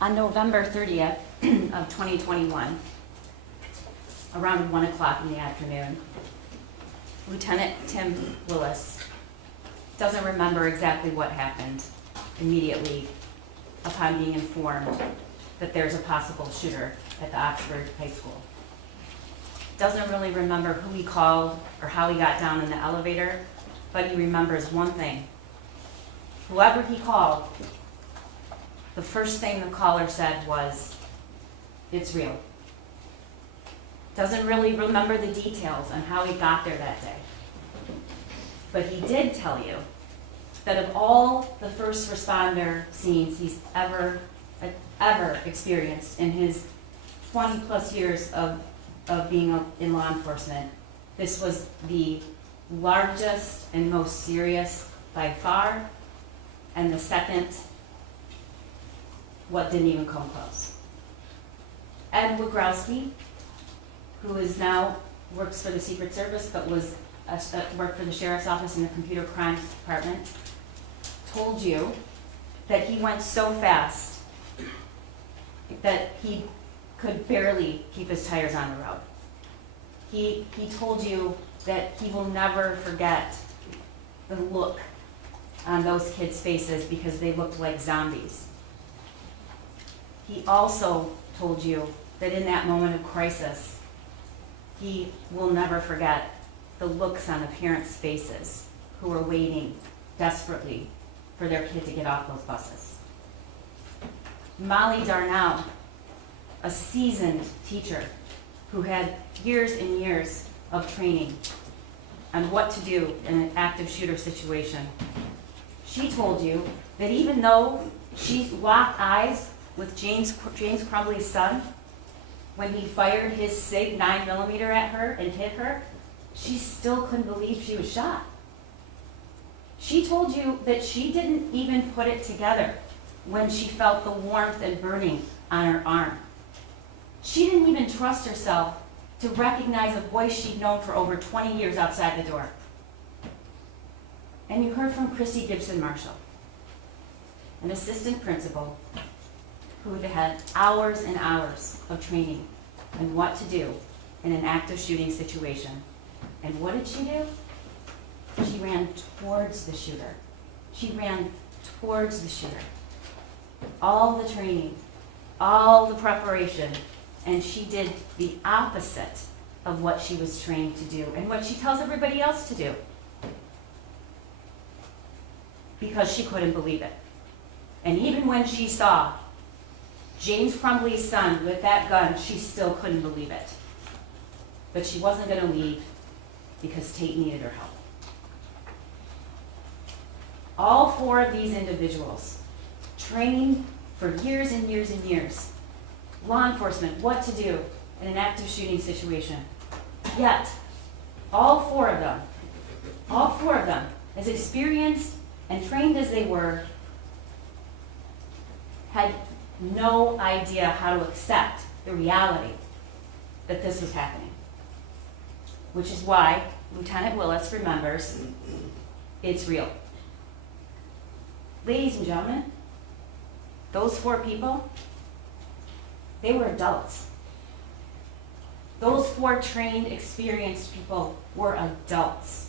On November 30th of 2021, around 1 o'clock in the afternoon, Lieutenant Tim Willis doesn't remember exactly what happened immediately upon being informed that there's a possible shooter at the Oxford High School. Doesn't really remember who he called or how he got down in the elevator, but he remembers one thing. Whoever he called, the first thing the caller said was, "It's real." Doesn't really remember the details on how he got there that day. But he did tell you that of all the first responder scenes he's ever experienced in his 20 plus years of being in law enforcement, this was the largest and most serious by far, and the second, what didn't even come close. Ed Wagrowski, who is now works for the Secret Service but was worked for the Sheriff's Office in the Computer Crimes Department, told you that he went so fast that he could barely keep his tires on the road. He told you that he will never forget the look on those kids' faces because they looked like zombies. He also told you that in that moment of crisis, he will never forget the looks on the parents' faces who were waiting desperately for their kid to get off those buses. Molly Darnell, a seasoned teacher who had years and years of training on what to do in an active shooter situation, she told you that even though she locked eyes with James Crumbley's son when he fired his SIG 9mm at her and hit her, she still couldn't believe she was shot. She told you that she didn't even put it together when she felt the warmth and burning on her arm. She didn't even trust herself to recognize a voice she'd known for over 20 years outside the door. And you heard from Chrissy Gibson Marshall, an assistant principal who had hours and hours of training on what to do in an active shooting situation. And what did she do? She ran towards the shooter. She ran towards the shooter. All the training, all the preparation, and she did the opposite of what she was trained to do and what she tells everybody else to do. Because she couldn't believe it. And even when she saw James Crumbley's son with that gun, she still couldn't believe it. But she wasn't going to leave because Tate needed her help. All four of these individuals trained for years and years and years. Law enforcement, what to do in an active shooting situation. Yet, all four of them, as experienced and trained as they were, had no idea how to accept the reality that this was happening. Which is why Lieutenant Willis remembers it's real. Ladies and gentlemen, those four people, they were adults. Those four trained, experienced people were adults.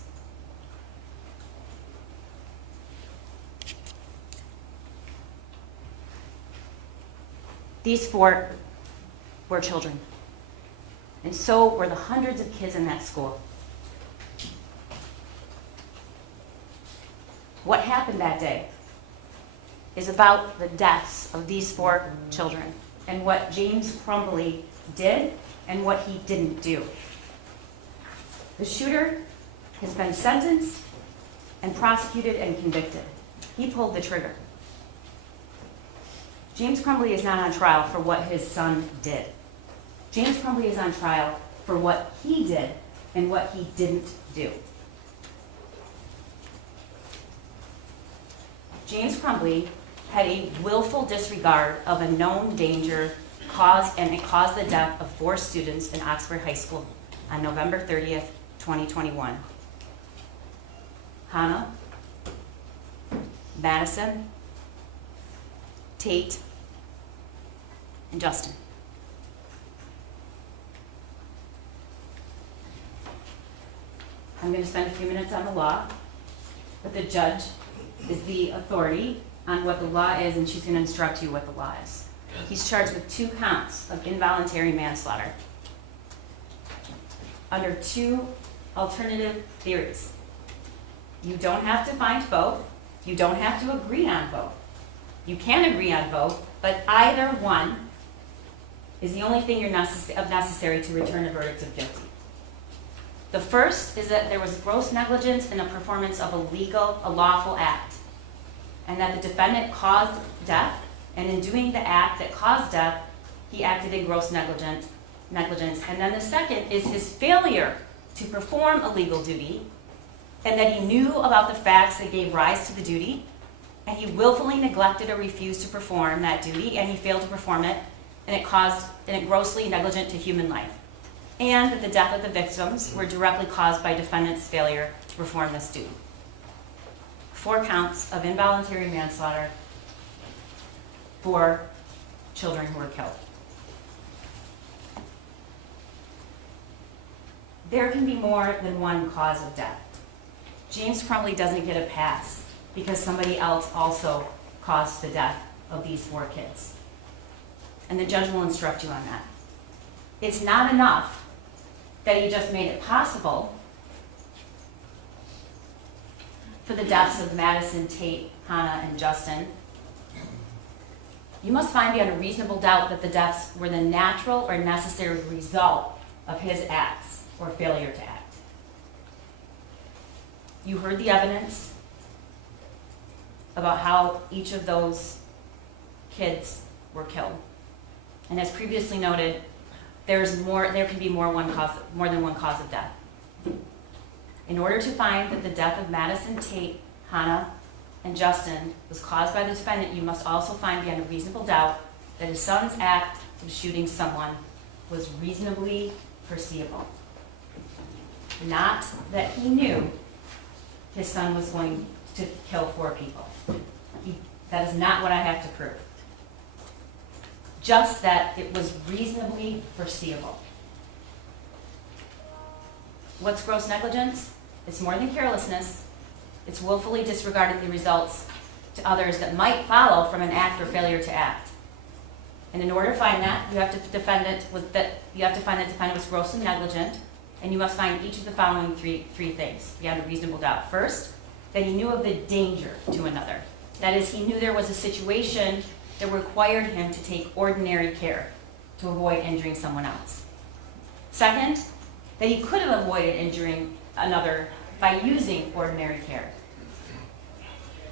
These four were children. And so were the hundreds of kids in that school. What happened that day is about the deaths of these four children and what James Crumbley did and what he didn't do. The shooter has been sentenced and prosecuted and convicted. He pulled the trigger. James Crumbley is not on trial for what his son did. James Crumbley is on trial for what he did and what he didn't do. James Crumbley had a willful disregard of a known danger and it caused the death of 4 students in Oxford High School on November 30th, 2021. Hannah, Madison, Tate, and Justin. I'm going to spend a few minutes on the law, but the judge is the authority on what the law is, and she's going to instruct you what the law is. He's charged with 2 counts of involuntary manslaughter under 2 alternative theories. You don't have to find both. You don't have to agree on both. You can agree on both, but either one is the only thing you're necessary to return a verdict of guilty. The first is that there was gross negligence in the performance of a lawful act, and that the defendant caused death, and in doing the act that caused death, he acted in gross negligence. And then the second is his failure to perform a legal duty, and that he knew about the facts that gave rise to the duty, and he willfully neglected or refused to perform that duty, and he failed to perform it, and it grossly negligent to human life. And that the death of the victims were directly caused by defendant's failure to perform this duty. 4 counts of involuntary manslaughter for children who were killed. There can be more than one cause of death. James Crumbley doesn't get a pass because somebody else also caused the death of these 4 kids. And the judge will instruct you on that. It's not enough that he just made it possible for the deaths of Madison, Tate, Hannah, and Justin. You must find beyond a reasonable doubt that the deaths were the natural or necessary result of his acts or failure to act. You heard the evidence about how each of those kids were killed. And as previously noted, there can be more than one cause of death. In order to find that the death of Madison, Tate, Hannah, and Justin was caused by the defendant, you must also find beyond a reasonable doubt that his son's act of shooting someone was reasonably foreseeable. Not that he knew his son was going to kill 4 people. That is not what I have to prove. Just that it was reasonably foreseeable. What's gross negligence? It's more than carelessness. It's willfully disregarding the results to others that might follow from an act or failure to act. And in order to find that, you have to find that defendant was grossly negligent, and you must find each of the following three things beyond a reasonable doubt. First, that he knew of the danger to another. That is, he knew there was a situation that required him to take ordinary care to avoid injuring someone else. Second, that he could have avoided injuring another by using ordinary care.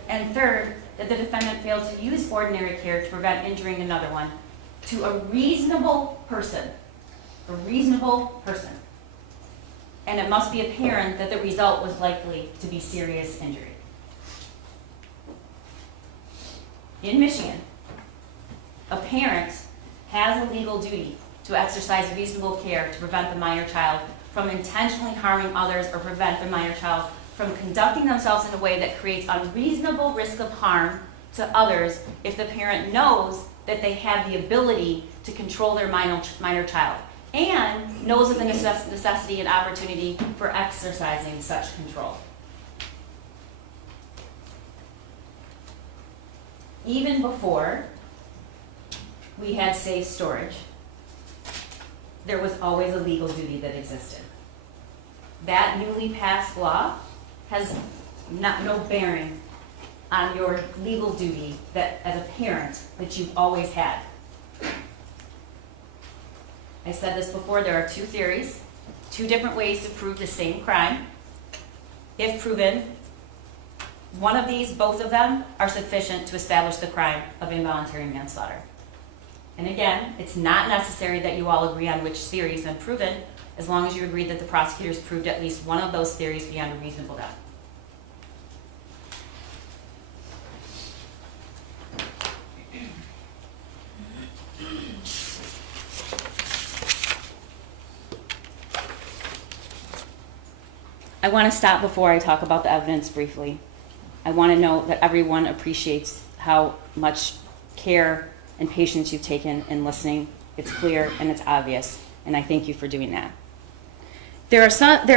And third, that the defendant failed to use ordinary care to prevent injuring another one to a reasonable person. A reasonable person. And it must be apparent that the result was likely to be serious injury. In Michigan, a parent has a legal duty to exercise reasonable care to prevent the minor child from intentionally harming others or prevent the minor child from conducting themselves in a way that creates unreasonable risk of harm to others if the parent knows that they have the ability to control their minor child and knows of the necessity and opportunity for exercising such control. Even before we had safe storage, there was always a legal duty that existed. That newly passed law has no bearing on your legal duty that, as a parent, that you've always had. I said this before, there are 2 theories, 2 different ways to prove the same crime. If proven, one of these, both of them, are sufficient to establish the crime of involuntary manslaughter. And again, it's not necessary that you all agree on which theory has been proven, as long as you agree that the prosecutors proved at least one of those theories beyond a reasonable doubt. I want to stop before I talk about the evidence briefly. I want to note that everyone appreciates how much care and patience you've taken in listening. It's clear and it's obvious, and I thank you for doing that. There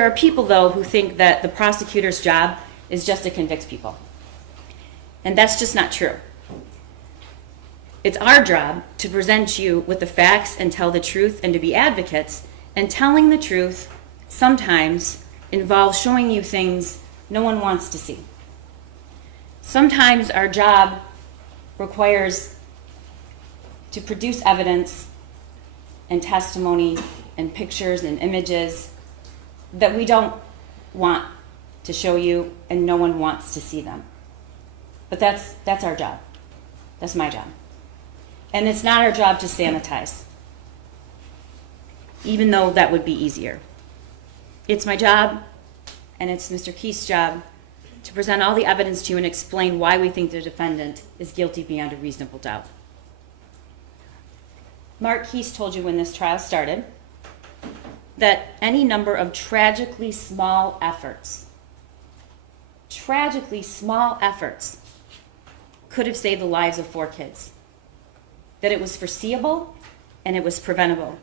are people, though, who think that the prosecutor's job is just to convict people. And that's just not true. It's our job to present you with the facts and tell the truth and to be advocates, and telling the truth sometimes involves showing you things no one wants to see. Sometimes our job requires to produce evidence and testimony and pictures and images that we don't want to show you and no one wants to see them. But that's our job. That's my job. And it's not our job to sanitize, even though that would be easier. It's my job, and it's Mr. Keith's job, to present all the evidence to you and explain why we think the defendant is guilty beyond a reasonable doubt. Mark Keith told you when this trial started that any number of tragically small efforts could have saved the lives of 4 kids. That it was foreseeable and it was preventable.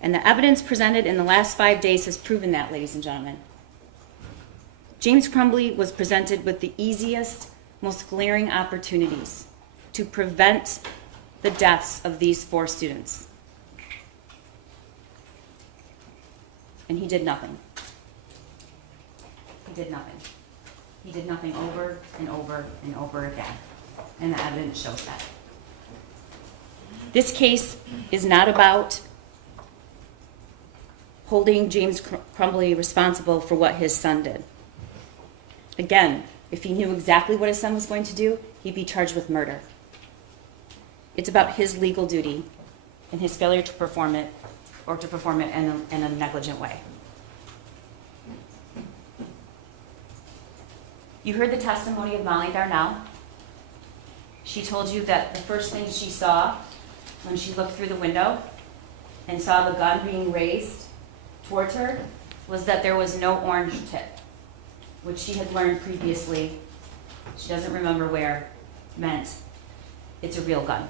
And the evidence presented in the last 5 days has proven that, ladies and gentlemen. James Crumbley was presented with the easiest, most glaring opportunities to prevent the deaths of these 4 students. And he did nothing. He did nothing. He did nothing over and over and over again. And the evidence shows that. This case is not about holding James Crumbley responsible for what his son did. Again, if he knew exactly what his son was going to do, he'd be charged with murder. It's about his legal duty and his failure to perform it, or to perform it in a negligent way. You heard the testimony of Molly Darnell. She told you that the first thing she saw when she looked through the window and saw the gun being raised towards her was that there was no orange tip, which she had learned previously, she doesn't remember where, meant it's a real gun.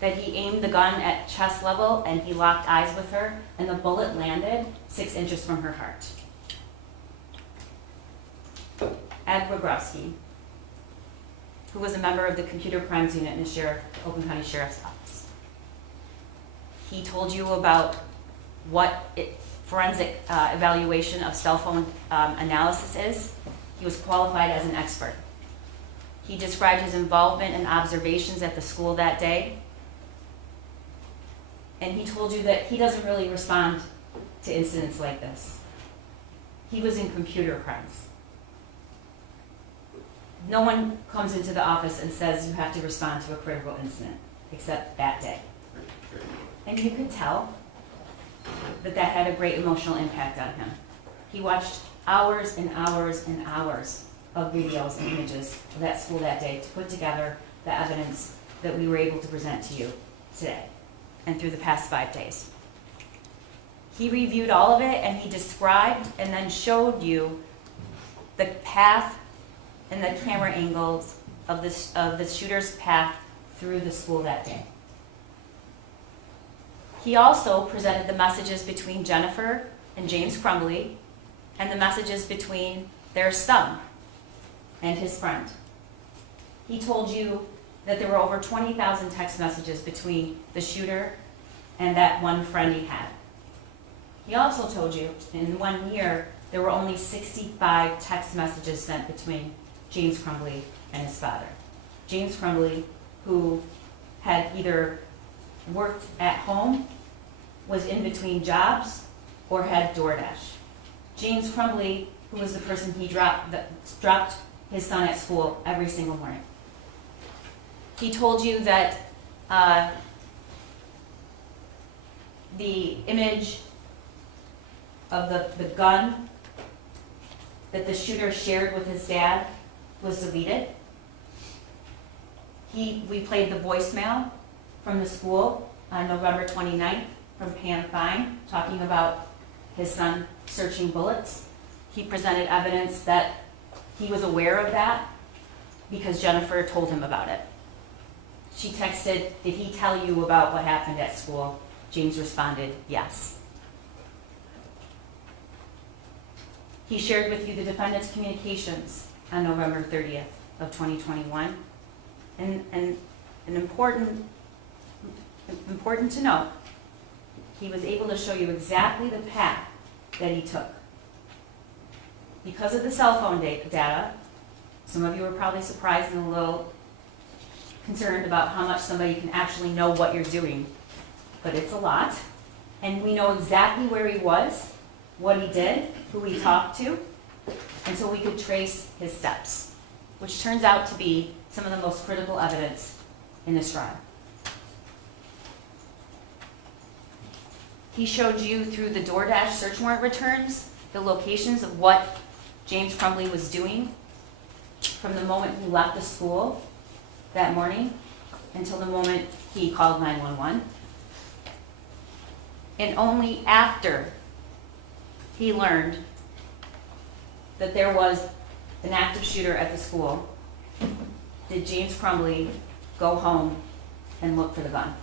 That he aimed the gun at chest level and he locked eyes with her, and the bullet landed 6 inches from her heart. Ed Wagrowski, who was a member of the Computer Crimes Unit in the Oakland County Sheriff's Office. He told you about what forensic evaluation of cell phone analysis is. He was qualified as an expert. He described his involvement and observations at the school that day. And he told you that he doesn't really respond to incidents like this. He was in computer crimes. No one comes into the office and says you have to respond to a critical incident, except that day. And you could tell that had a great emotional impact on him. He watched hours and hours and hours of videos and images of that school that day to put together the evidence that we were able to present to you today and through the past 5 days. He reviewed all of it and he described and then showed you the path and the camera angles of the shooter's path through the school that day. He also presented the messages between Jennifer and James Crumbley and the messages between their son and his friend. He told you that there were over 20,000 text messages between the shooter and that one friend he had. He also told you in 1 year there were only 65 text messages sent between James Crumbley and his father. James Crumbley, who had either worked at home, was in between jobs, or had DoorDash. James Crumbley, who was the person he dropped his son at school every single morning. He told you that the image of the gun that the shooter shared with his dad was deleted. We played the voicemail from the school on November 29th from Pam Fine, talking about his son searching bullets. He presented evidence that he was aware of that because Jennifer told him about it. She texted, "Did he tell you about what happened at school?" James responded, "Yes." He shared with you the defendant's communications on November 30th of 2021. And important to note, he was able to show you exactly the path that he took. Because of the cell phone data, some of you were probably surprised and a little concerned about how much somebody can actually know what you're doing, but it's a lot. And we know exactly where he was, what he did, who he talked to, and so we could trace his steps, which turns out to be some of the most critical evidence in this trial. He showed you through the DoorDash search warrant returns the locations of what James Crumbley was doing from the moment he left the school that morning until the moment he called 911. And only after he learned that there was an active shooter at the school did James Crumbley go home and look for the gun.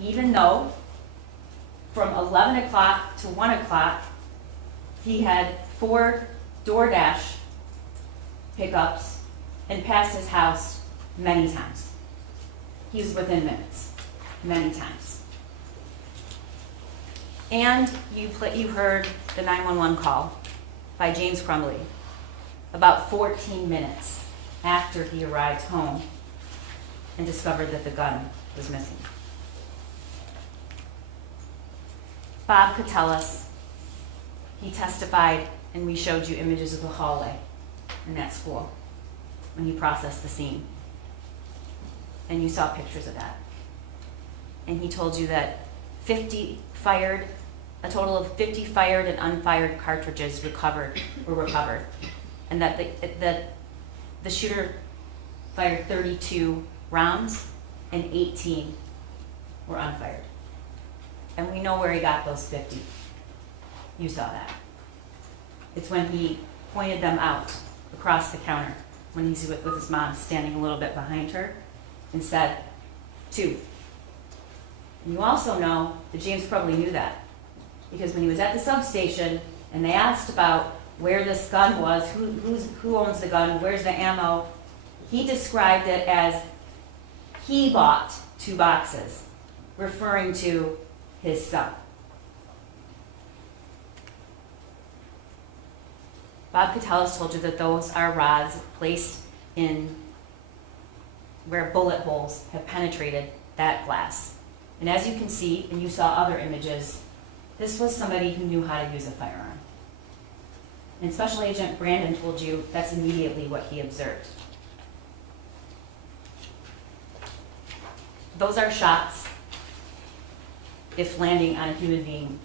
Even though from 11 o'clock to 1 o'clock, he had 4 DoorDash pickups and passed his house many times. He was within minutes, many times. And you heard the 911 call by James Crumbley about 14 minutes after he arrived home and discovered that the gun was missing. Bob could tell us, he testified, and we showed you images of the hallway in that school when he processed the scene. And you saw pictures of that. And he told you that a total of 50 fired and unfired cartridges were recovered. And that the shooter fired 32 rounds and 18 were unfired. And we know where he got those 50. You saw that. It's when he pointed them out across the counter when he's with his mom standing a little bit behind her and said, 2. And you also know that James probably knew that because when he was at the substation and they asked about where this gun was, who owns the gun, where's the ammo, he described it as he bought 2 boxes, referring to his son. Bob Catellis told you that those are rods placed in where bullet holes have penetrated that glass. And as you can see, and you saw other images, this was somebody who knew how to use a firearm. And Special Agent Brandon told you that's immediately what he observed. Those are shots, if landing on a human being,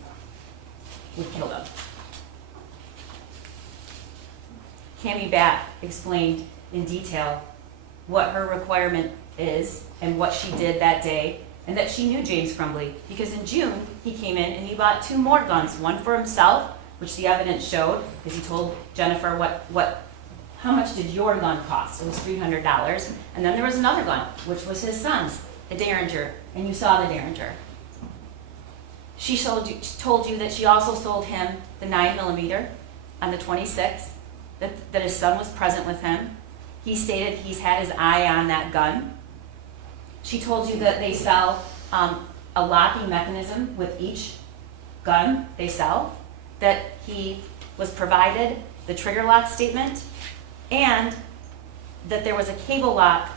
would kill them. Cammie Batt explained in detail what her requirement is and what she did that day, and that she knew James Crumbley because in June he came in and he bought 2 more guns, one for himself, which the evidence showed, because he told Jennifer how much did your gun cost? It was $300. And then there was another gun, which was his son's, a Derringer, and you saw the Derringer. She told you that she also sold him the 9mm on the 26th, that his son was present with him. He stated he's had his eye on that gun. She told you that they sell a locking mechanism with each gun they sell, that he was provided the trigger lock statement, and that there was a cable lock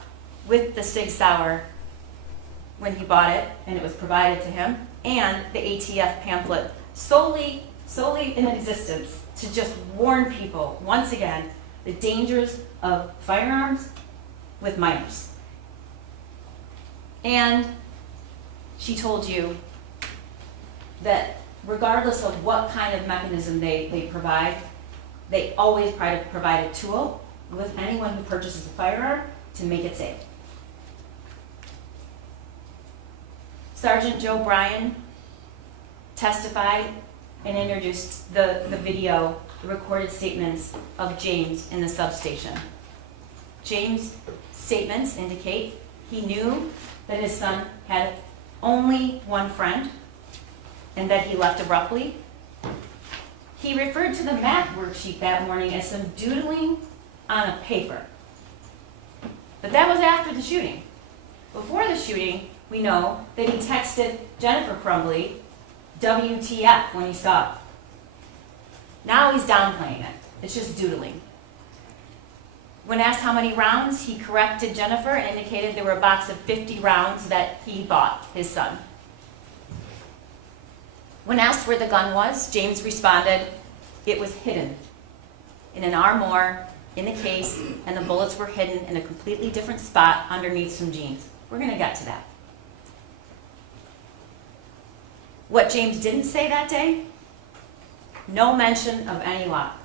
with the Sig Sauer when he bought it, and it was provided to him, and the ATF pamphlet solely in existence to just warn people, once again, the dangers of firearms with minors. And she told you that regardless of what kind of mechanism they provide, they always try to provide a tool with anyone who purchases a firearm to make it safe. Sergeant Joe Bryan testified and introduced the video, the recorded statements of James in the substation. James' statements indicate he knew that his son had only one friend and that he left abruptly. He referred to the math worksheet that morning as some doodling on a paper. But that was after the shooting. Before the shooting, we know that he texted Jennifer Crumbley, WTF, when he saw it. Now he's downplaying it. It's just doodling. When asked how many rounds, he corrected Jennifer and indicated there were a box of 50 rounds that he bought his son. When asked where the gun was, James responded, it was hidden in an armoire, in the case, and the bullets were hidden in a completely different spot underneath some jeans. We're going to get to that. What James didn't say that day, no mention of any lock.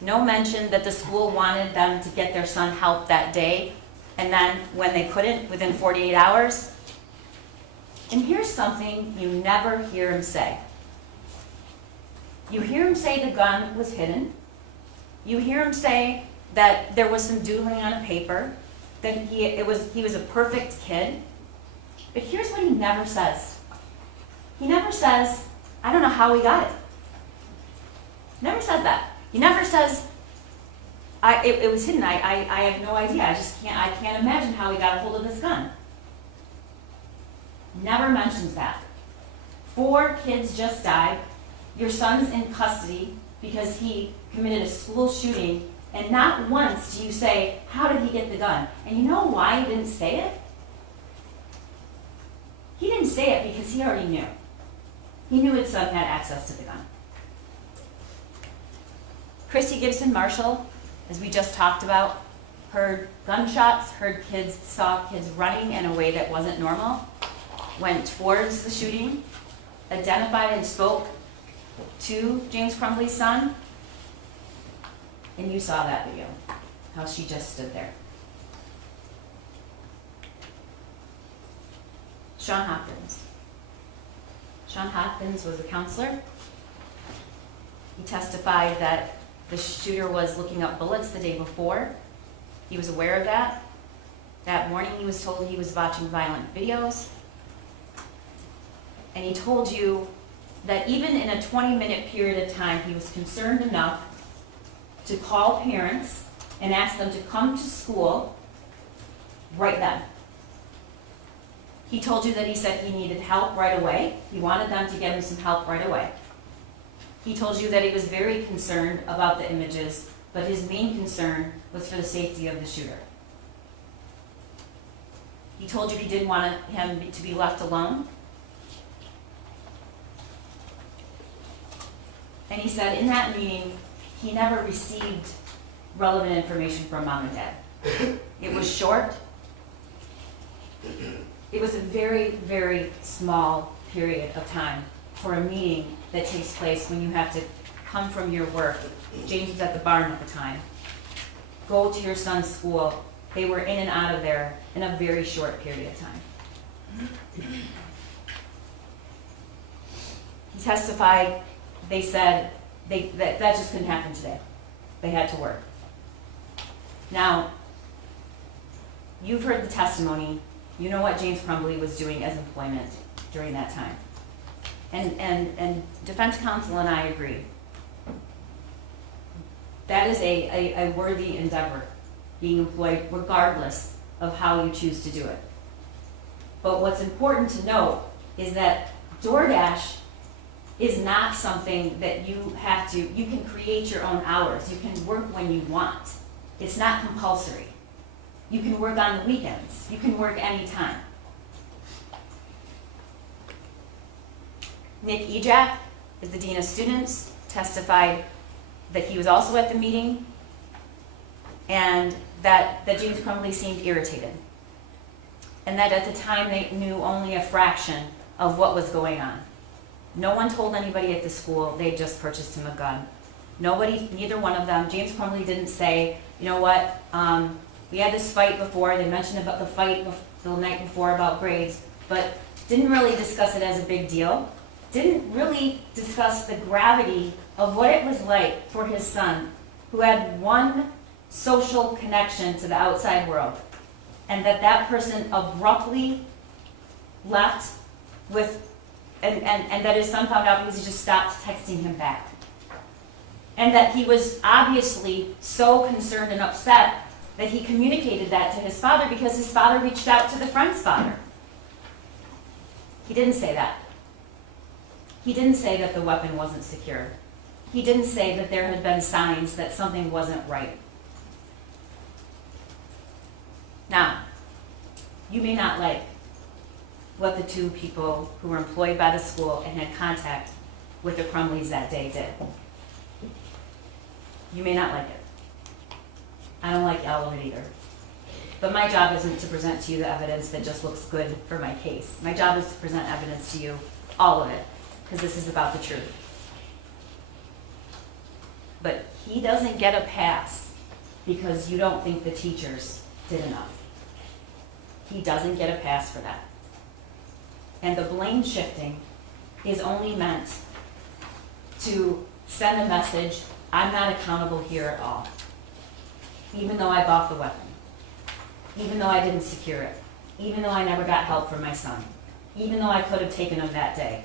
No mention that the school wanted them to get their son help that day, and then when they couldn't, within 48 hours. And here's something you never hear him say. You hear him say the gun was hidden. You hear him say that there was some doodling on a paper, that he was a perfect kid. But here's what he never says. He never says, I don't know how he got it. Never said that. He never says, it was hidden. I have no idea. I can't imagine how he got a hold of this gun. Never mentions that. 4 kids just died. Your son's in custody because he committed a school shooting, and not once do you say, how did he get the gun? And you know why he didn't say it? He didn't say it because he already knew. He knew his son had access to the gun. Christy Gibson Marshall, as we just talked about, heard gunshots, saw kids running in a way that wasn't normal, went towards the shooting, identified and spoke to James Crumbley's son, and you saw that video, how she just stood there. Sean Hopkins. Sean Hopkins was a counselor. He testified that the shooter was looking up bullets the day before. He was aware of that. That morning he was told he was watching violent videos. And he told you that even in a 20-minute period of time, he was concerned enough to call parents and ask them to come to school right then. He told you that he said he needed help right away. He wanted them to get him some help right away. He told you that he was very concerned about the images, but his main concern was for the safety of the shooter. He told you he didn't want him to be left alone. And he said in that meeting, he never received relevant information from mom and dad. It was short. It was a very, very small period of time for a meeting that takes place when you have to come from your work. James was at the barn at the time. Go to your son's school. They were in and out of there in a very short period of time. He testified, they said that just couldn't happen today. They had to work. Now, you've heard the testimony. You know what James Crumbley was doing as employment during that time. And defense counsel and I agree. That is a worthy endeavor, being employed regardless of how you choose to do it. But what's important to note is that DoorDash is not something that you can create your own hours. You can work when you want. It's not compulsory. You can work on the weekends. You can work anytime. Nick Ejak is the Dean of Students, testified that he was also at the meeting and that James Crumbley seemed irritated. And that at the time they knew only a fraction of what was going on. No one told anybody at the school they just purchased him a gun. Neither one of them, James Crumbley didn't say, you know what, we had this fight before, they mentioned about the fight the night before about grades, but didn't really discuss it as a big deal. Didn't really discuss the gravity of what it was like for his son, who had one social connection to the outside world, and that person abruptly left with, and that his son found out because he just stopped texting him back. And that he was obviously so concerned and upset that he communicated that to his father because his father reached out to the friend's father. He didn't say that. He didn't say that the weapon wasn't secure. He didn't say that there had been signs that something wasn't right. Now, you may not like what the two people who were employed by the school and had contact with the Crumbleys that day did. You may not like it. I don't like all of it either. But my job isn't to present to you the evidence that just looks good for my case. My job is to present evidence to you, all of it, because this is about the truth. But he doesn't get a pass because you don't think the teachers did enough. He doesn't get a pass for that. And the blame shifting is only meant to send a message, I'm not accountable here at all. Even though I bought the weapon. Even though I didn't secure it. Even though I never got help from my son. Even though I could have taken him that day.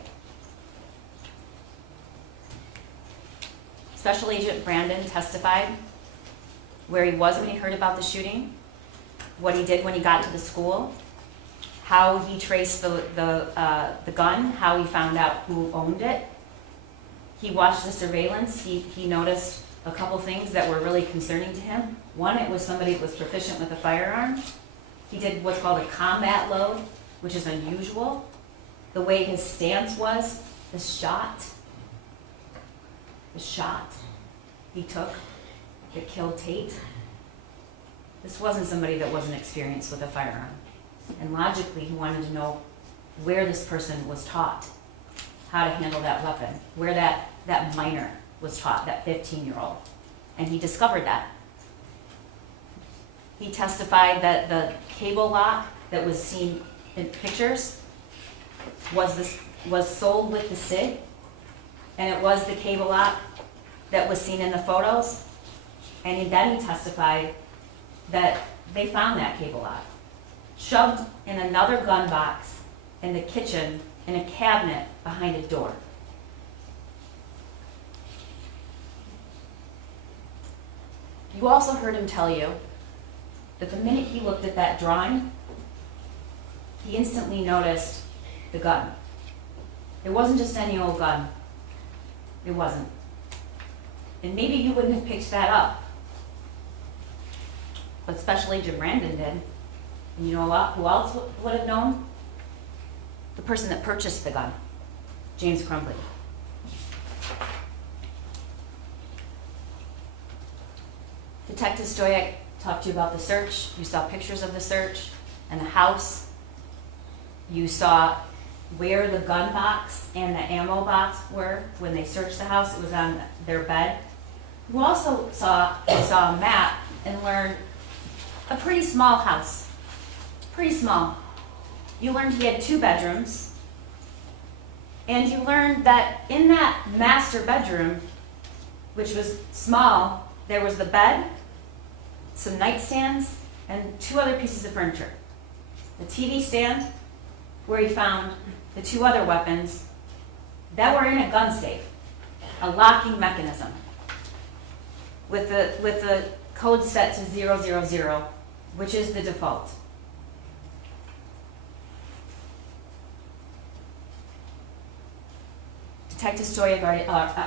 Special Agent Brandon testified where he was when he heard about the shooting, what he did when he got to the school, how he traced the gun, how he found out who owned it. He watched the surveillance. He noticed a couple things that were really concerning to him. One, it was somebody that was proficient with a firearm. He did what's called a combat load, which is unusual. The way his stance was, the shot he took that killed Tate. This wasn't somebody that wasn't experienced with a firearm. And logically, he wanted to know where this person was taught how to handle that weapon, where that minor was taught, that 15-year-old. And he discovered that. He testified that the cable lock that was seen in pictures was sold with the SIG, and it was the cable lock that was seen in the photos. And then he testified that they found that cable lock shoved in another gun box in the kitchen in a cabinet behind a door. You also heard him tell you that the minute he looked at that drawing, he instantly noticed the gun. It wasn't just any old gun. It wasn't. And maybe you wouldn't have picked that up. But Special Agent Brandon did. And you know who else would have known? The person that purchased the gun, James Crumbley. Detective Stoyak talked to you about the search. You saw pictures of the search and the house. You saw where the gun box and the ammo box were when they searched the house. It was on their bed. You also saw a map and learned a pretty small house. Pretty small. You learned he had 2 bedrooms. And you learned that in that master bedroom, which was small, there was the bed, some nightstands, and 2 other pieces of furniture. The TV stand, where he found the 2 other weapons that were in a gun safe, a locking mechanism, with the code set to 000, which is the default. Detective Stoyak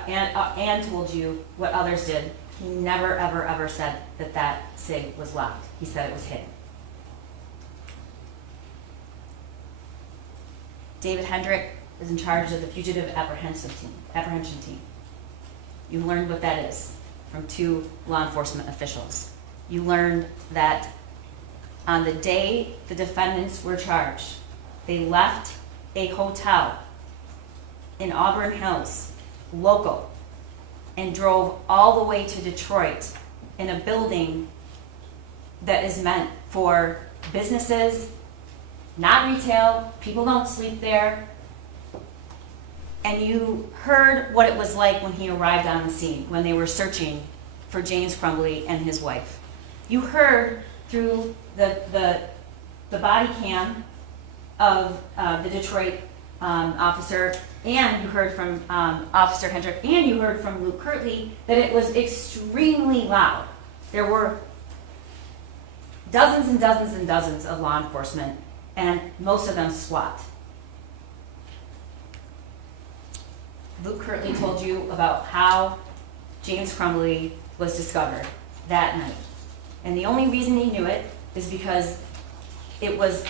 and told you what others did. He never, ever, ever said that SIG was locked. He said it was hidden. David Hendrick is in charge of the fugitive apprehension team. You learned what that is from 2 law enforcement officials. You learned that on the day the defendants were charged, they left a hotel in Auburn Hills, local, and drove all the way to Detroit in a building that is meant for businesses, not retail. People don't sleep there. And you heard what it was like when he arrived on the scene, when they were searching for James Crumbley and his wife. You heard through the the body cam of the Detroit officer, and you heard from Officer Hendrick, and you heard from Luke Kirtley that it was extremely loud. There were dozens and dozens and dozens of law enforcement, and most of them SWAT. Luke Kirtley told you about how James Crumbley was discovered that night. And the only reason he knew it is because it was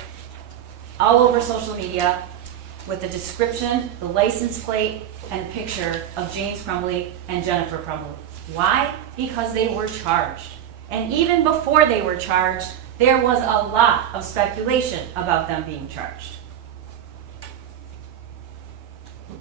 all over social media with the description, the license plate, and picture of James Crumbley and Jennifer Crumbley. Why? Because they were charged. And even before they were charged, there was a lot of speculation about them being charged.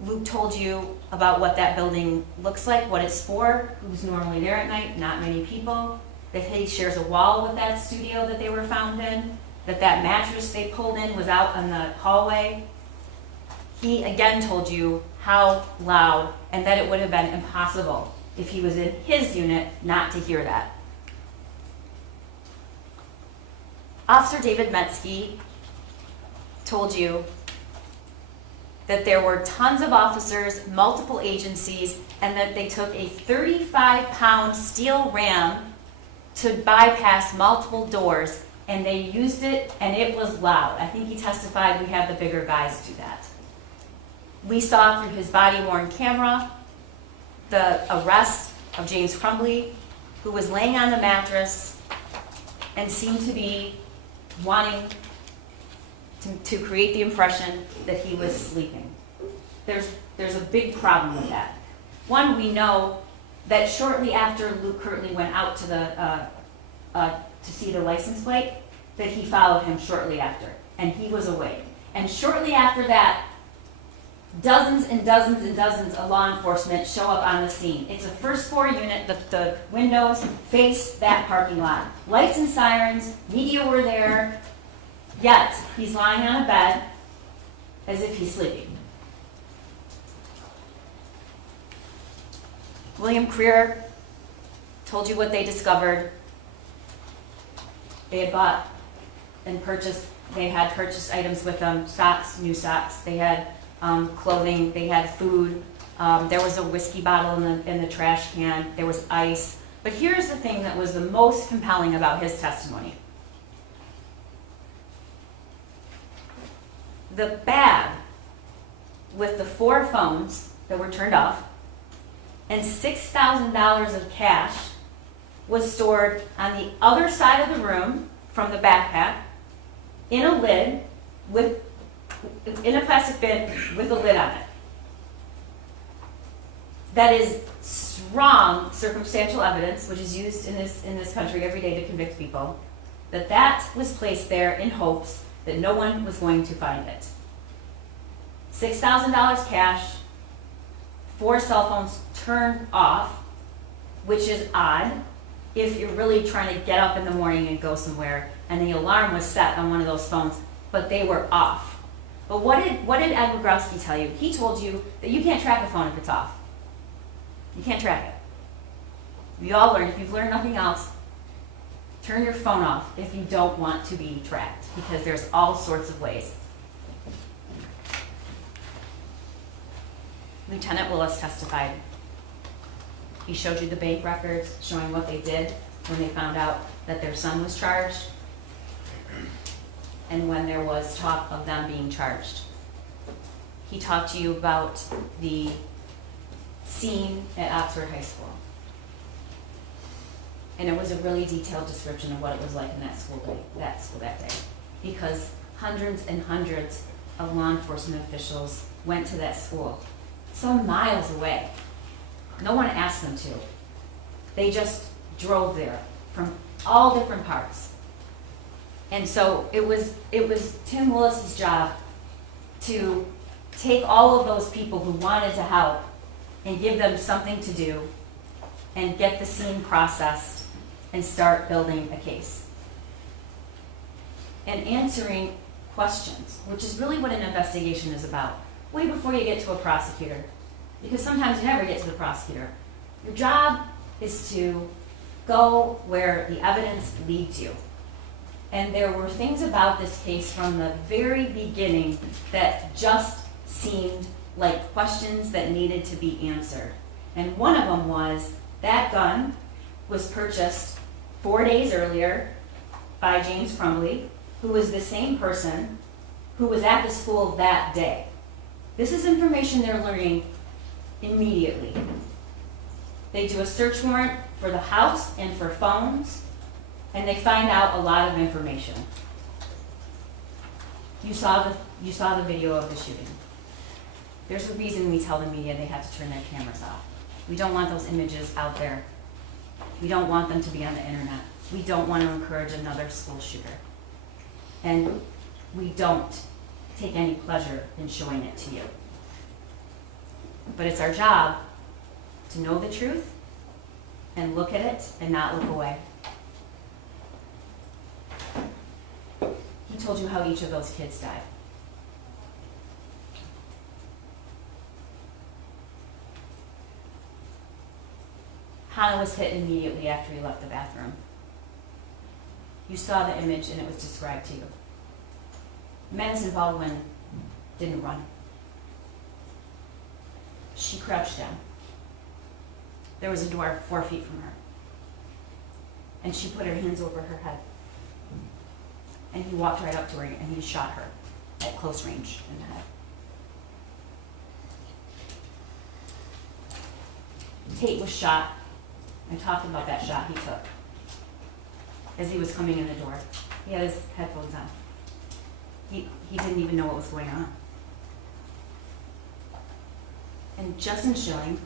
Luke told you about what that building looks like, what it's for, who's normally there at night, not many people, that he shares a wall with that studio that they were found in, that mattress they pulled in was out in the hallway. He again told you how loud, and that it would have been impossible if he was in his unit not to hear that. Officer David Metzke told you that there were tons of officers, multiple agencies, and that they took a 35-pound steel ram to bypass multiple doors, and they used it, and it was loud. I think he testified we had the bigger guys do that. We saw through his body-worn camera the arrest of James Crumbley, who was laying on the mattress and seemed to be wanting to create the impression that he was sleeping. There's a big problem with that. One, we know that shortly after Luke Kirtley went out to see the license plate, that he followed him shortly after, and he was awake. And shortly after that, dozens and dozens and dozens of law enforcement show up on the scene. It's a first floor unit, the windows face that parking lot. Lights and sirens, media were there, yet he's lying on a bed as if he's sleeping. William Creer told you what they discovered. They had bought and purchased, they had purchased items with them, socks, new socks, they had clothing, they had food, there was a whiskey bottle in the trash can, there was ice. But here's the thing that was the most compelling about his testimony. The bag with the 4 phones that were turned off and $6,000 of cash was stored on the other side of the room from the backpack in a lid in a plastic bin with a lid on it. That is strong circumstantial evidence, which is used in this country every day to convict people, that was placed there in hopes that no one was going to find it. $6,000 cash, 4 cell phones turned off, which is odd if you're really trying to get up in the morning and go somewhere, and the alarm was set on one of those phones, but they were off. But what did Ed Wogrowski tell you? He told you that you can't track a phone if it's off. You can't track it. You all learned, if you've learned nothing else, turn your phone off if you don't want to be tracked, because there's all sorts of ways. Lieutenant Willis testified. He showed you the bank records showing what they did when they found out that their son was charged and when there was talk of them being charged. He talked to you about the scene at Oxford High School. And it was a really detailed description of what it was like in that school that day. Because hundreds and hundreds of law enforcement officials went to that school, some miles away. No one asked them to. They just drove there from all different parts. And so it was Tim Willis's job to take all of those people who wanted to help and give them something to do and get the scene processed and start building a case. And answering questions, which is really what an investigation is about, way before you get to a prosecutor. Because sometimes you never get to the prosecutor. Your job is to go where the evidence leads you And there were things about this case from the very beginning that just seemed like questions that needed to be answered. And one of them was, that gun was purchased 4 days earlier by James Crumbley, who was the same person who was at the school that day. This is information they're learning immediately. They do a search warrant for the house and for phones, and they find out a lot of information. You saw the video of the shooting. There's a reason we tell the media they have to turn their cameras off. We don't want those images out there. We don't want them to be on the internet. We don't want to encourage another school shooter. And we don't take any pleasure in showing it to you. But it's our job to know the truth and look at it and not look away. He told you how each of those kids died. Hannah was hit immediately after he left the bathroom. You saw the image and it was described to you. Madison Baldwin didn't run. She crouched down. There was a door 4 feet from her. And she put her hands over her head. And he walked right up to her and he shot her at close range in the head. Tate was shot. I talked about that shot he took as he was coming in the door. He had his headphones on. He didn't even know what was going on. And Justin Schilling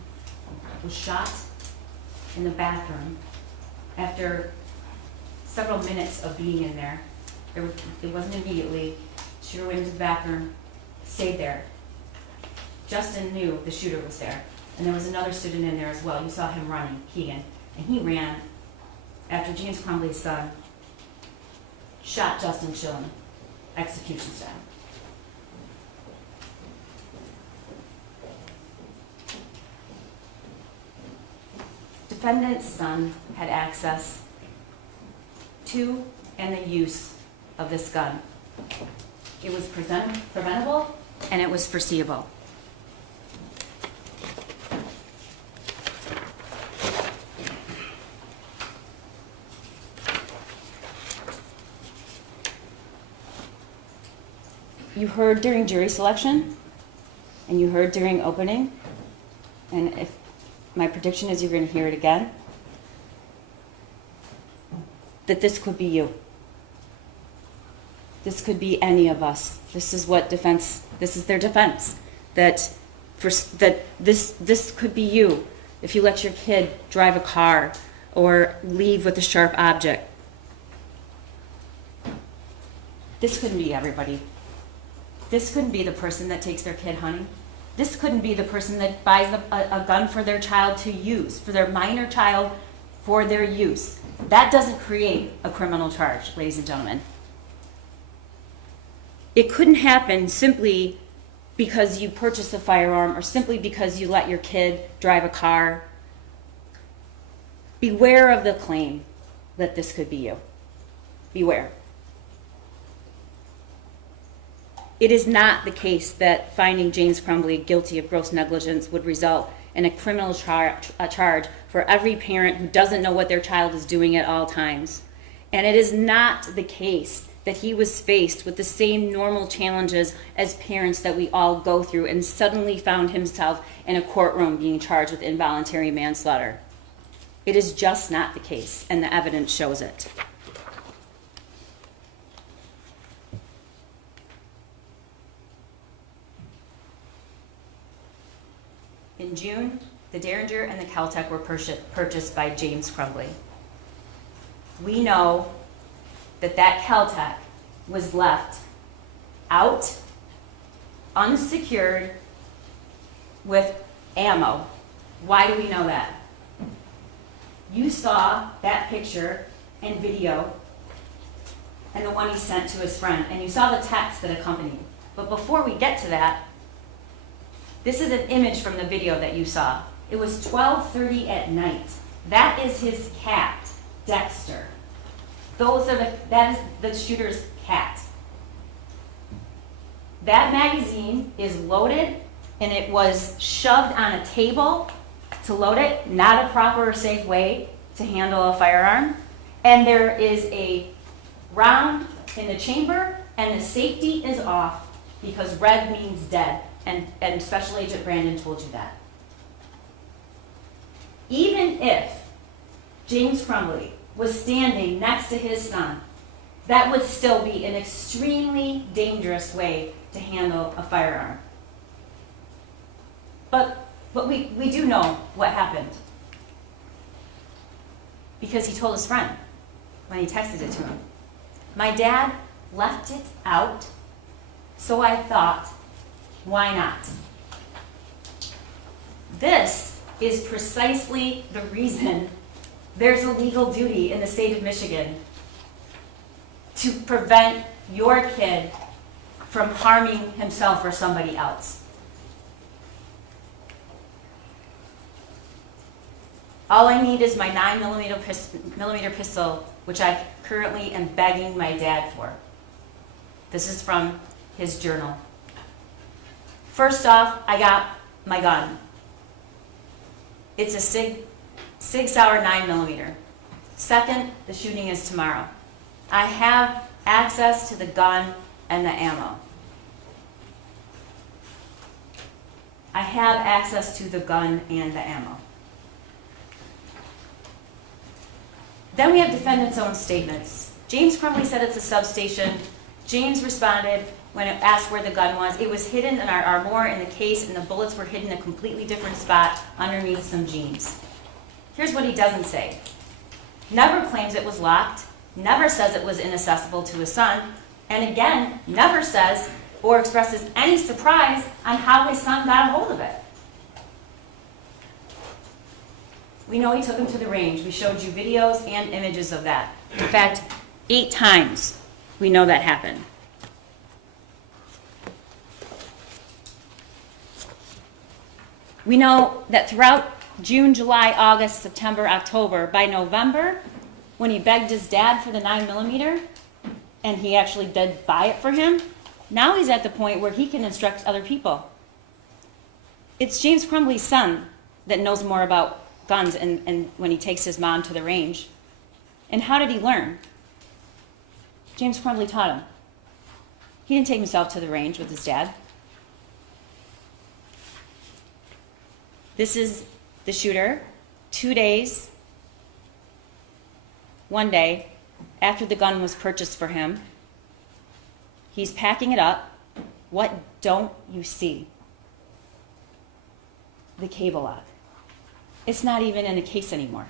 was shot in the bathroom after several minutes of being in there. It wasn't immediately. Shooter went into the bathroom, stayed there. Justin knew the shooter was there. And there was another student in there as well. You saw him running, Keegan. And he ran after James Crumbley's son shot Justin Schilling, execution style. Defendant's son had access to and the use of this gun. It was preventable and it was foreseeable. You heard during jury selection, and you heard during opening, and if my prediction is you're going to hear it again, that this could be you. This could be any of us. This is what this is their defense, that this could be you if you let your kid drive a car or leave with a sharp object. This couldn't be everybody. This couldn't be the person that takes their kid hunting. This couldn't be the person that buys a gun for their child to use, for their minor child, for their use. That doesn't create a criminal charge, ladies and gentlemen. It couldn't happen simply because you purchased a firearm or simply because you let your kid drive a car. Beware of the claim that this could be you. Beware. It is not the case that finding James Crumbley guilty of gross negligence would result in a criminal charge for every parent who doesn't know what their child is doing at all times. And it is not the case that he was faced with the same normal challenges as parents that we all go through and suddenly found himself in a courtroom being charged with involuntary manslaughter. It is just not the case, and the evidence shows it. In June, the Derringer and the Caltech were purchased by James Crumbley. We know that Caltech was left out, unsecured, with ammo. Why do we know that? You saw that picture and video and the one he sent to his friend, and you saw the text that accompanied it. But before we get to that, this is an image from the video that you saw. It was 12:30 at night. That is his cat, Dexter. That is the shooter's cat. That magazine is loaded and it was shoved on a table to load it, not a proper or safe way to handle a firearm. And there is a round in the chamber and the safety is off because red means dead. And Special Agent Brandon told you that. Even if James Crumbley was standing next to his son, that would still be an extremely dangerous way to handle a firearm. But we do know what happened. Because he told his friend when he texted it to him. My dad left it out, so I thought, why not? This is precisely the reason there's a legal duty in the state of Michigan to prevent your kid from harming himself or somebody else. All I need is my 9mm pistol, which I currently am begging my dad for. This is from his journal. First off, I got my gun. It's a Sig Sauer 9mm. Second, the shooting is tomorrow. I have access to the gun and the ammo. I have access to the gun and the ammo. Then we have defendant's own statements. James Crumbley said it's a substation. James responded when it asked where the gun was. It was hidden in our armoire in the case, and the bullets were hidden in a completely different spot underneath some jeans. Here's what he doesn't say. Never claims it was locked, never says it was inaccessible to his son, and again, never says or expresses any surprise on how his son got a hold of it. We know he took him to the range. We showed you videos and images of that. In fact, 8 times we know that happened. We know that throughout June, July, August, September, October, by November, when he begged his dad for the 9mm, and he actually did buy it for him, now he's at the point where he can instruct other people. It's James Crumbley's son that knows more about guns and when he takes his mom to the range. And how did he learn? James Crumbley taught him. He didn't take himself to the range with his dad. This is the shooter 2 days, 1 day after the gun was purchased for him. He's packing it up. What don't you see? The cable lock. It's not even in a case anymore.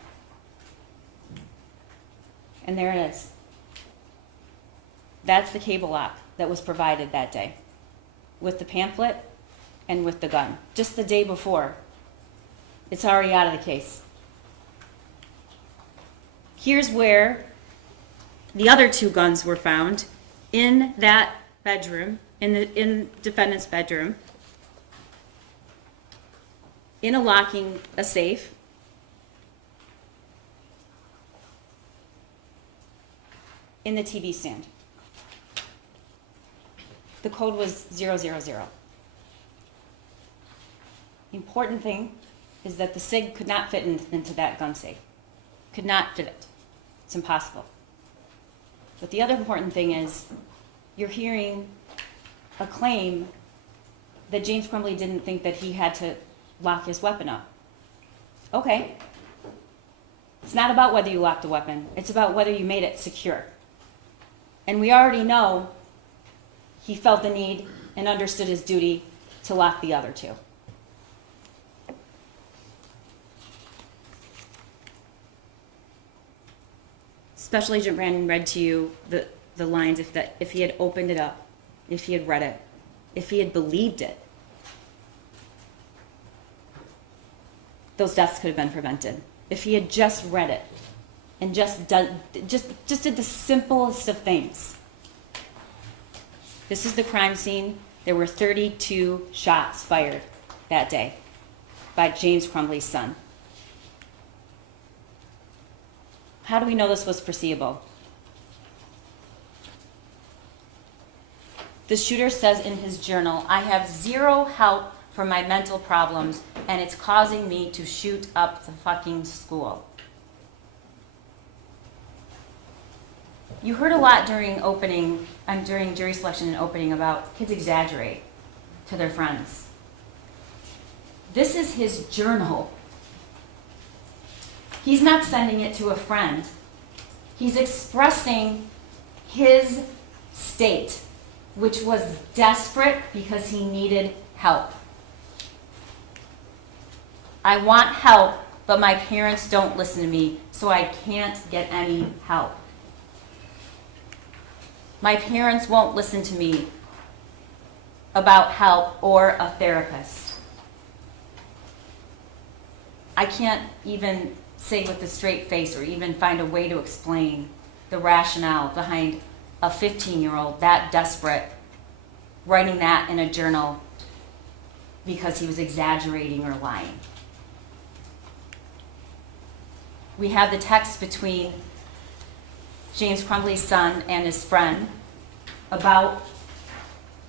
And there it is. That's the cable lock that was provided that day with the pamphlet and with the gun. Just the day before. It's already out of the case. Here's where the other 2 guns were found in that bedroom, in defendant's bedroom, in a safe, in the TV stand. The code was 000. The important thing is that the SIG could not fit into that gun safe. Could not fit it. It's impossible. But the other important thing is you're hearing a claim that James Crumbley didn't think that he had to lock his weapon up. Okay. It's not about whether you locked the weapon. It's about whether you made it secure. And we already know he felt the need and understood his duty to lock the other 2. Special Agent Brandon read to you the lines if he had opened it up, if he had read it, if he had believed it, those deaths could have been prevented. If he had just read it and just did the simplest of things. This is the crime scene. There were 32 shots fired that day by James Crumbley's son. How do we know this was foreseeable? The shooter says in his journal, "I have zero help for my mental problems, and it's causing me to shoot up the fucking school." You heard a lot during during jury selection and opening about kids exaggerate to their friends. This is his journal. He's not sending it to a friend. He's expressing his state, which was desperate because he needed help. "I want help, but my parents don't listen to me, so I can't get any help. My parents won't listen to me about help or a therapist. I can't even say with a straight face or even find a way to explain the rationale behind a 15-year-old that desperate writing that in a journal because he was exaggerating or lying." We have the text between James Crumbley's son and his friend about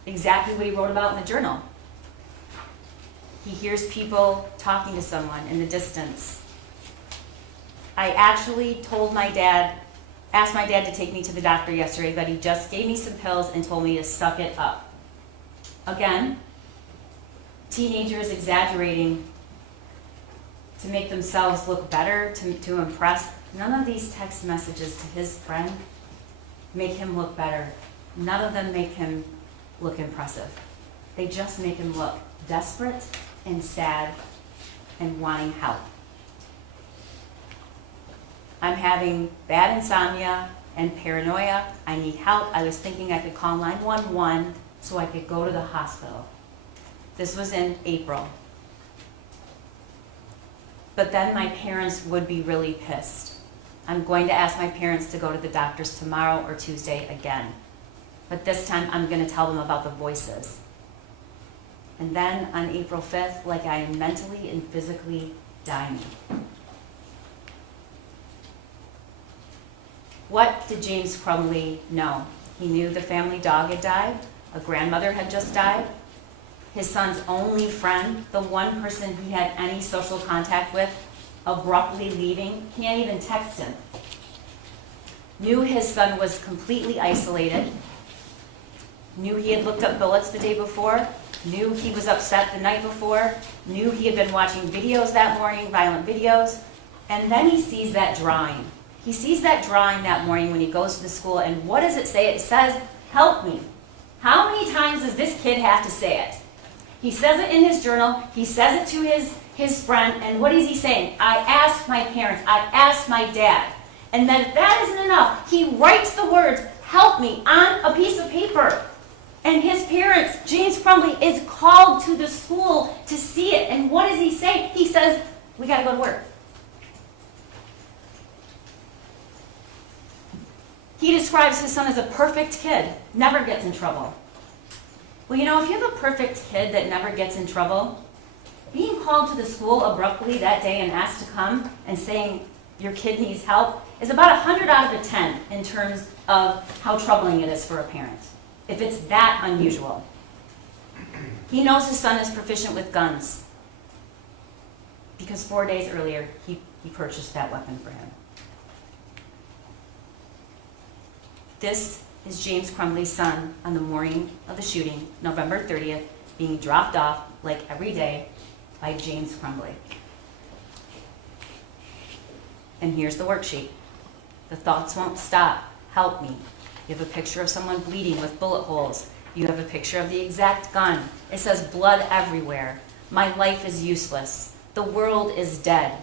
exactly what he wrote about in the journal. He hears people talking to someone in the distance. "I actually asked my dad to take me to the doctor yesterday, but he just gave me some pills and told me to suck it up." Again, teenagers exaggerating to make themselves look better, to impress. None of these text messages to his friend make him look better. None of them make him look impressive. They just make him look desperate and sad and wanting help. "I'm having bad insomnia and paranoia. I need help. I was thinking I could call 911 so I could go to the hospital." This was in April. "But then my parents would be really pissed. I'm going to ask my parents to go to the doctors tomorrow or Tuesday again. But this time I'm going to tell them about the voices. And then on April 5th, like I am mentally and physically dying." What did James Crumbley know? He knew the family dog had died. A grandmother had just died. His son's only friend, the one person he had any social contact with, abruptly leaving. Can't even text him. Knew his son was completely isolated. Knew he had looked up bullets the day before. Knew he was upset the night before. Knew he had been watching videos that morning, violent videos. And then he sees that drawing. He sees that drawing that morning when he goes to the school, and what does it say? It says, "Help me." How many times does this kid have to say it? He says it in his journal, he says it to his friend, and what is he saying? "I asked my parents, I asked my dad." And then if that isn't enough, he writes the words, "Help me," on a piece of paper. And his parents, James Crumbley, is called to the school to see it. And what does he say? He says, "We gotta go to work." He describes his son as a perfect kid, never gets in trouble. Well, you know, if you have a perfect kid that never gets in trouble, being called to the school abruptly that day and asked to come and saying your kid needs help is about 100 out of 10 in terms of how troubling it is for a parent, if it's that unusual. He knows his son is proficient with guns because 4 days earlier he purchased that weapon for him. This is James Crumbley's son on the morning of the shooting, November 30th, being dropped off like every day by James Crumbley. And here's the worksheet. The thoughts won't stop. Help me. You have a picture of someone bleeding with bullet holes. You have a picture of the exact gun. It says blood everywhere. My life is useless. The world is dead.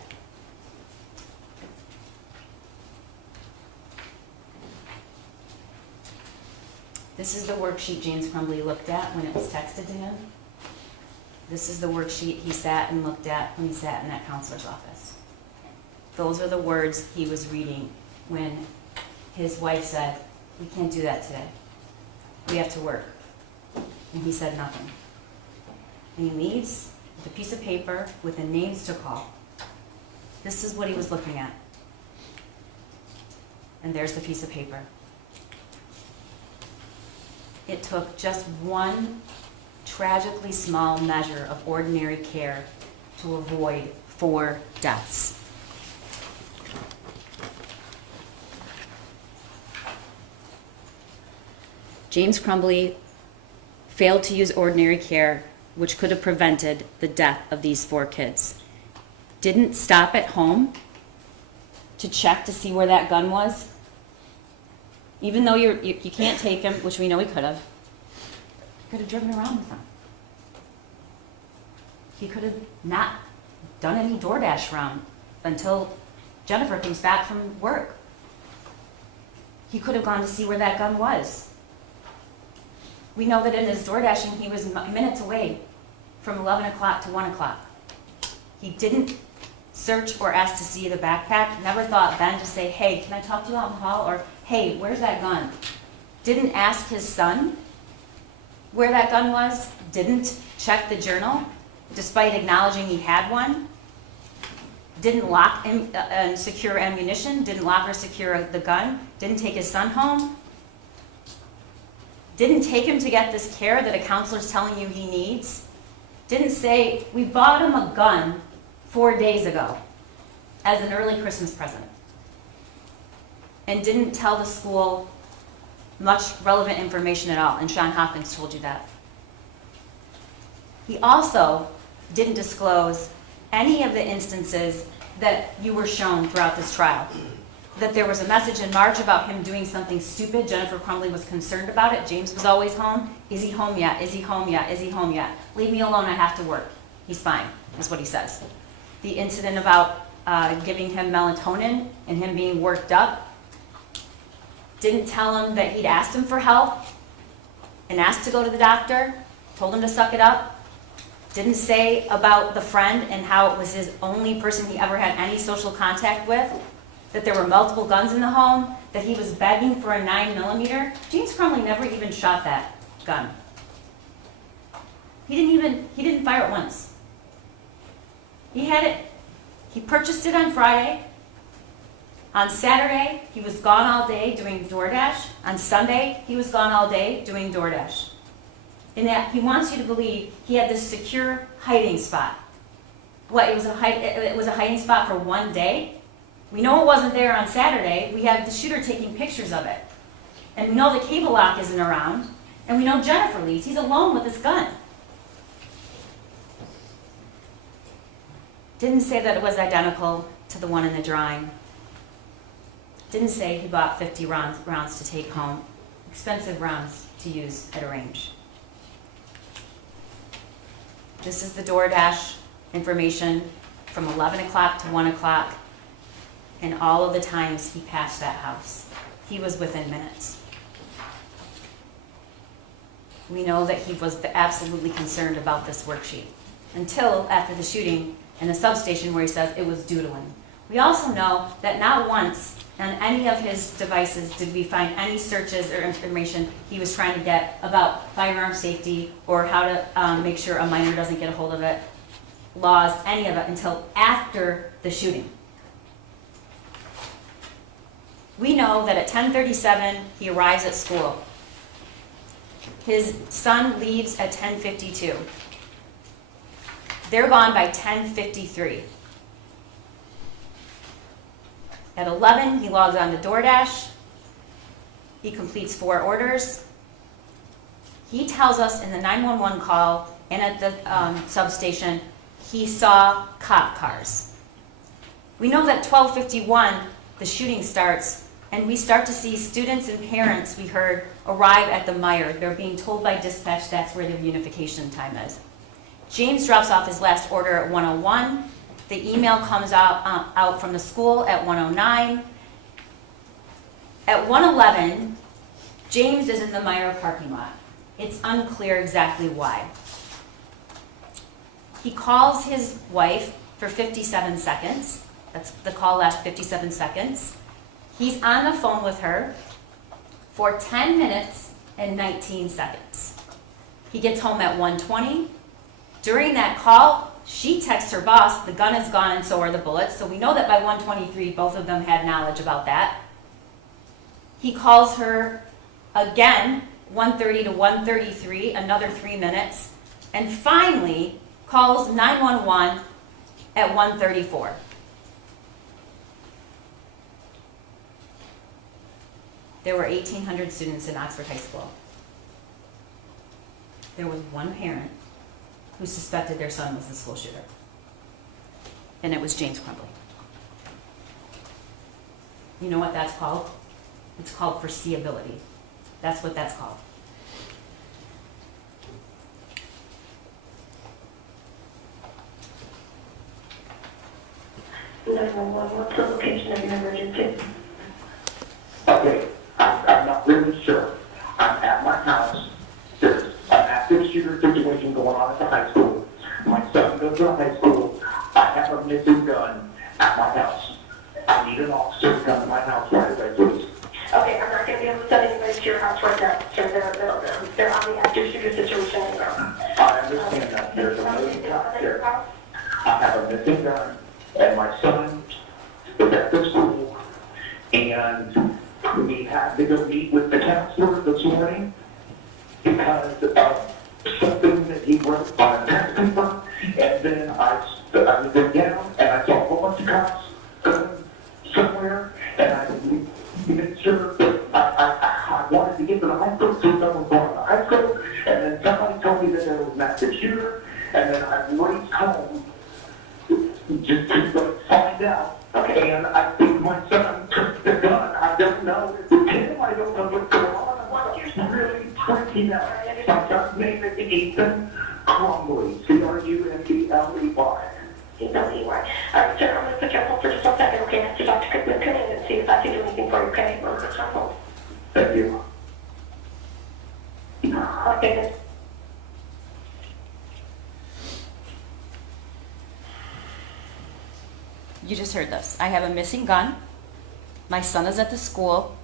This is the worksheet James Crumbley looked at when it was texted to him. This is the worksheet he sat and looked at when he sat in that counselor's office. Those are the words he was reading when his wife said, "We can't do that today. We have to work." And he said nothing. And he leaves with a piece of paper with the names to call. This is what he was looking at. And there's the piece of paper. it took just one tragically small measure of ordinary care to avoid 4 deaths. James Crumbley failed to use ordinary care, which could have prevented the death of these 4 kids. Didn't stop at home to check to see where that gun was. Even though you can't take him, which we know he could have driven around with him. He could have not done any DoorDash round until Jennifer comes back from work. He could have gone to see where that gun was. We know that in his door dashing, he was minutes away from 11 o'clock to 1 o'clock. He didn't search or ask to see the backpack, never thought then to say, hey, can I talk to you out in the hall? Or, hey, where's that gun? Didn't ask his son where that gun was, didn't check the journal, despite acknowledging he had one, didn't lock and secure ammunition, didn't lock or secure the gun, didn't take his son home, didn't take him to get this care that a counselor's telling you he needs, didn't say, we bought him a gun 4 days ago as an early Christmas present, and didn't tell the school much relevant information at all, and Sean Hopkins told you that. He also didn't disclose any of the instances that you were shown throughout this trial. That there was a message in March about him doing something stupid. Jennifer Crumbley was concerned about it. James was always home. Is he home yet? Is he home yet? Is he home yet? Leave me alone, I have to work. He's fine, is what he says. The incident about giving him melatonin and him being worked up, didn't tell him that he'd asked him for help and asked to go to the doctor, told him to suck it up. Didn't say about the friend and how it was his only person he ever had any social contact with, that there were multiple guns in the home, that he was begging for a 9mm. James Crumbley never even shot that gun. He didn't fire it once. He had it, he purchased it on Friday. On Saturday, he was gone all day doing DoorDash. On Sunday, he was gone all day doing DoorDash. And that he wants you to believe he had this secure hiding spot. What, it was a hiding spot for 1 day? We know it wasn't there on Saturday. We have the shooter taking pictures of it. And we know the cable lock isn't around. And we know Jennifer leaves. He's alone with this gun. Didn't say that it was identical to the one in the drawing. Didn't say he bought 50 rounds to take home. Expensive rounds to use at a range. This is the DoorDash information from 11 o'clock to 1 o'clock and all of the times he passed that house. He was within minutes. We know that he was absolutely concerned about this worksheet until after the shooting in the substation where he says it was doodling. We also know that not once on any of his devices did we find any searches or information he was trying to get about firearm safety or how to make sure a minor doesn't get a hold of it, laws, any of it, until after the shooting. We know that at 10:37 he arrives at school. His son leaves at 10:52. They're gone by 10:53. At 11, he logs on to DoorDash. He completes 4 orders. He tells us in the 911 call and at the substation, he saw cop cars. We know that 12:51, the shooting starts, and we start to see students and parents, we heard, arrive at the Meijer. They're being told by dispatch that's where their unification time is. James drops off his last order at 1:01. The email comes out from the school at 1:09. At 1:11, James is in the Meijer parking lot. It's unclear exactly why. He calls his wife for 57 seconds. That's the call lasts 57 seconds. He's on the phone with her for 10 minutes and 19 seconds. He gets home at 1:20. During that call, she texts her boss, the gun is gone and so are the bullets. So we know that by 1:23, both of them had knowledge about that. He calls her again 1:30 to 1:33, another 3 minutes, and finally calls 911 at 1:34. There were 1,800 students in Oxford High School. There was one parent who suspected their son was the school shooter, and it was James Crumbley. You know what that's called? It's called foreseeability. That's what that's called. What's the location of your emergency? Okay, I'm not really sure. I'm at my house. There's an active shooter situation going on at the high school. My son goes to the high school. I have a missing gun at my house. I need an officer to come to my house right away, please. Okay, I'm not going to be able to send anybody to your house right now, sir. They're on the active shooter situation right now. I understand that. There's a missing gun there. I have a missing gun, and my son is at the school, and we had to go meet with the counselor this morning because of something that he wrote on a test paper, and then I was down, and I saw a whole bunch of cops going somewhere, and I made sure that I wanted to get to the high school, see someone going to the high school, and then somebody told me that there was an active shooter, and then I raced home just to find out. Okay, and I think my son took the gun. I don't know if it's him. I don't know what's going on. I'm really freaking out. My son's name is Ethan Crumbley. C-R-U-M-B-L-E-Y. C-R-U-M-B-L-E-Y. All right, sir, I'm going to put you on hold for just 1 second, okay? Next to Dr. Cookman, come in and see if I can do anything for you, okay? We'll put you on hold. Thank you. Okay, then. You just heard this. I have a missing gun. My son is at the school,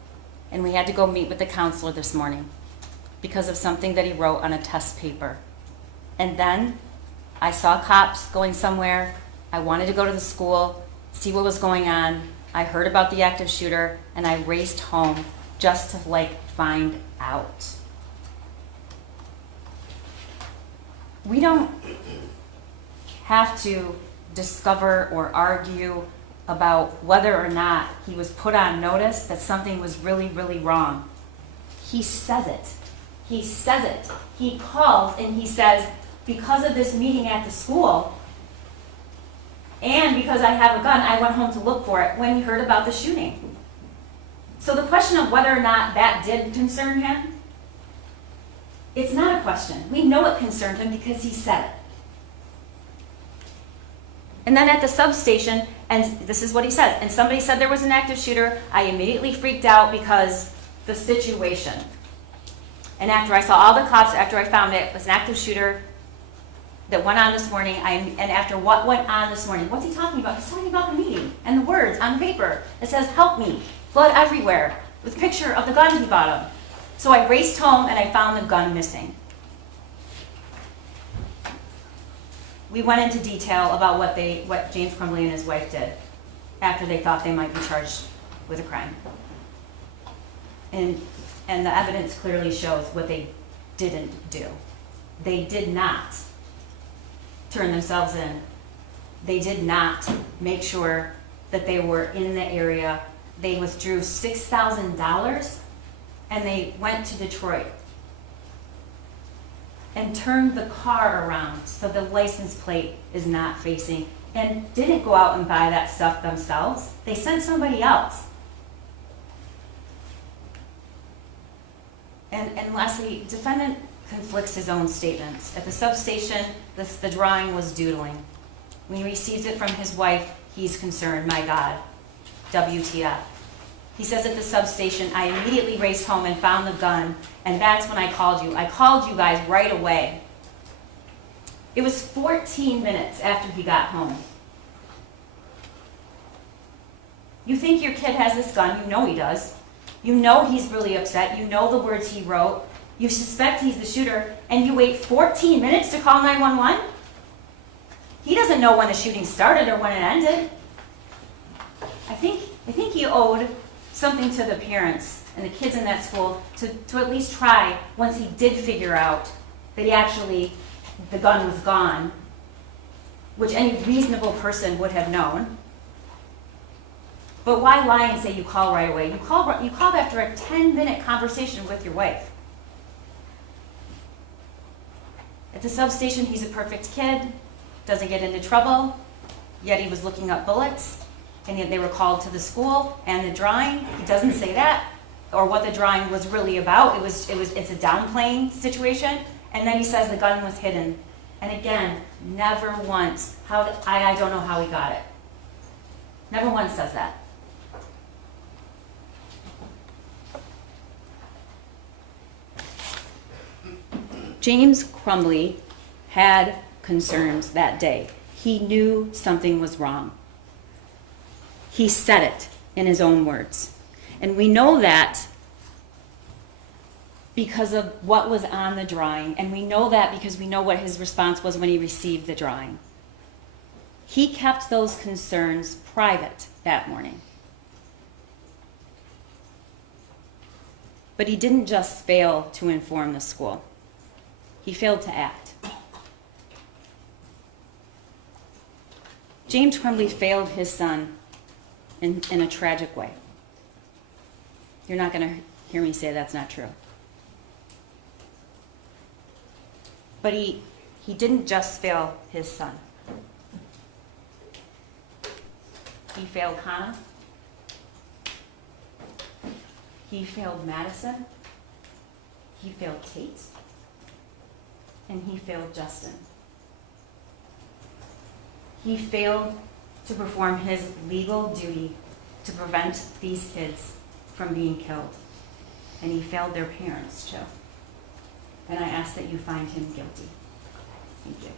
and we had to go meet with the counselor this morning because of something that he wrote on a test paper. And then I saw cops going somewhere. I wanted to go to the school, see what was going on. I heard about the active shooter, and I raced home just to find out. We don't have to discover or argue about whether or not he was put on notice that something was really, really wrong. He says it. He says it. He calls and he says, because of this meeting at the school, and because I have a gun, I went home to look for it when he heard about the shooting. So the question of whether or not that did concern him, it's not a question. We know it concerned him because he said it. And then at the substation, and this is what he says, and somebody said there was an active shooter, I immediately freaked out because the situation. And after I saw all the cops, after I found it was an active shooter that went on this morning, and after what went on this morning, what's he talking about? He's talking about the meeting and the words on paper. It says, help me, blood everywhere, with a picture of the gun he bought him. So I raced home and I found the gun missing. We went into detail about what James Crumbley and his wife did after they thought they might be charged with a crime. And the evidence clearly shows what they didn't do. They did not turn themselves in. They did not make sure that they were in the area. They withdrew $6,000 and they went to Detroit and turned the car around so the license plate is not facing, and didn't go out and buy that stuff themselves. They sent somebody else. And lastly, defendant conflicts his own statements. At the substation, the drawing was doodling. When he received it from his wife, he's concerned, my God, WTF. He says at the substation, I immediately raced home and found the gun, and that's when I called you. I called you guys right away. It was 14 minutes after he got home. You think your kid has this gun, you know he does. You know he's really upset, you know the words he wrote, you suspect he's the shooter, and you wait 14 minutes to call 911? He doesn't know when the shooting started or when it ended. I think he owed something to the parents and the kids in that school to at least try, once he did figure out that the gun was gone, which any reasonable person would have known. But why lie and say you call right away? You called after a 10-minute conversation with your wife. At the substation, he's a perfect kid, doesn't get into trouble, yet he was looking up bullets, and yet they were called to the school, and the drawing, he doesn't say that, or what the drawing was really about. It's a downplaying situation, and then he says the gun was hidden. And again, never once, I don't know how he got it. Never once says that. James Crumbley had concerns that day. He knew something was wrong. He said it in his own words. And we know that because of what was on the drawing, and we know that because we know what his response was when he received the drawing. He kept those concerns private that morning. But he didn't just fail to inform the school. He failed to act. James Crumbley failed his son in a tragic way. You're not going to hear me say that's not true. But he didn't just fail his son. He failed Hannah. He failed Madison. He failed Tate. And he failed Justin. He failed to perform his legal duty to prevent these kids from being killed. And he failed their parents too. And I ask that you find him guilty. Thank you.